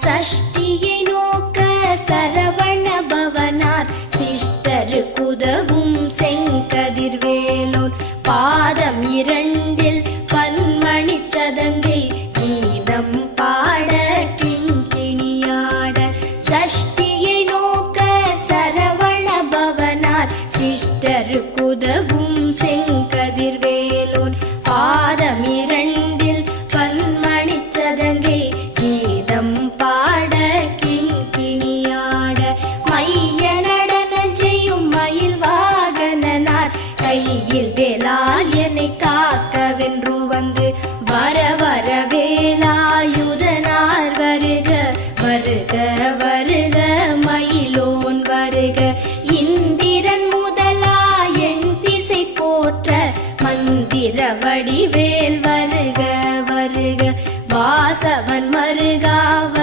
சஷ்டியை நோக்க சரவண பவனார் சிஷ்டருக்குதவும் செங்கதிர்வேலோன் பாதம் இரண்டில் பன்மணி சதங்கை கீதம் பாட கிண்கிணியாட. சஷ்டியை நோக்க சரவண பவனார் சிஷ்டருக்குதவும் செங்கதிர்வேலோன் பாதம் இரண்டில் பன்மணி சதங்கை கீதம் பாட கிண்கிணியாட. மைய நடனம் செய்யும் மயில் வாகனனார் கையில் வேலால் என்னை காக்கவென்று வந்து வர வர வேலாயுதனார் வருக வருக வருக